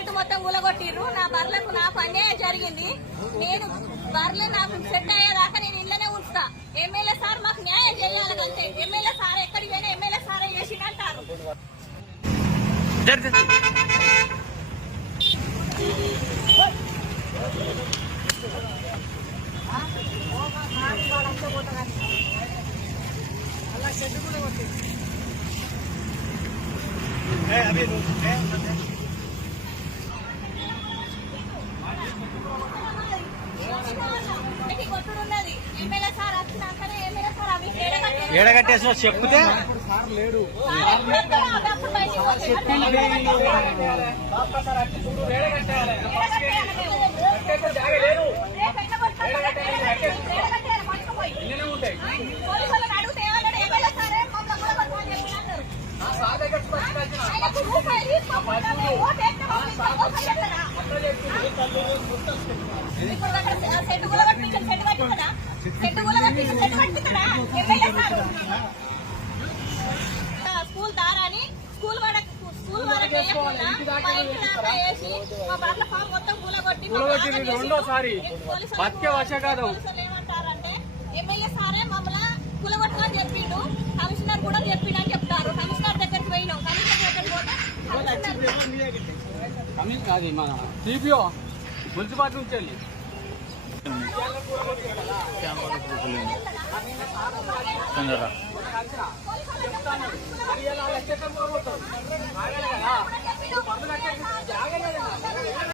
Shed మొత్తం గులగొట్టిర్రు నా బర్లకు నాకు అన్యాయం జరిగింది. నేను బర్రెలు నాకు సెట్ అయ్యేదాకా నేను ఇళ్ళనే ఉంచుతా. ఎమ్మెల్యే సార్ మాకు న్యాయం చేయాలి అంతే. ఎమ్మెల్యే సార్ ఎక్కడికి పోయినా ఎమ్మెల్యే సార్ చేసిందంటారు. జరి జరి. ఇంటికి రూపాయి తీసుకోకుండా ఓటు వేస్తే కూడా ఓటు వేస్తారా? ఇప్పుడు అక్కడ కూడా కూలగొట్టించారు, సెట్ కట్టిస్తాడా? స్కూల్ దారాని స్కూల్ వాళ్ళకి స్కూల్ వాళ్ళకి మా వేసి ఫామ్ మొత్తం కూలగొట్టి రెండోసారి. బతికే ఏమంటారంటే ఎమ్మెల్యే సారే మమ్మల్ని కూలగొట్టమని చెప్పిండు. కమిషనర్ కూడా చెప్పిండు అని చెప్తారు. కమిషనర్ దగ్గరికి పోయినాం. కమిషనర్ కాదు మన సిపిఓ మున్సిపాలిటీ నుంచి వెళ్ళి. తొందరగా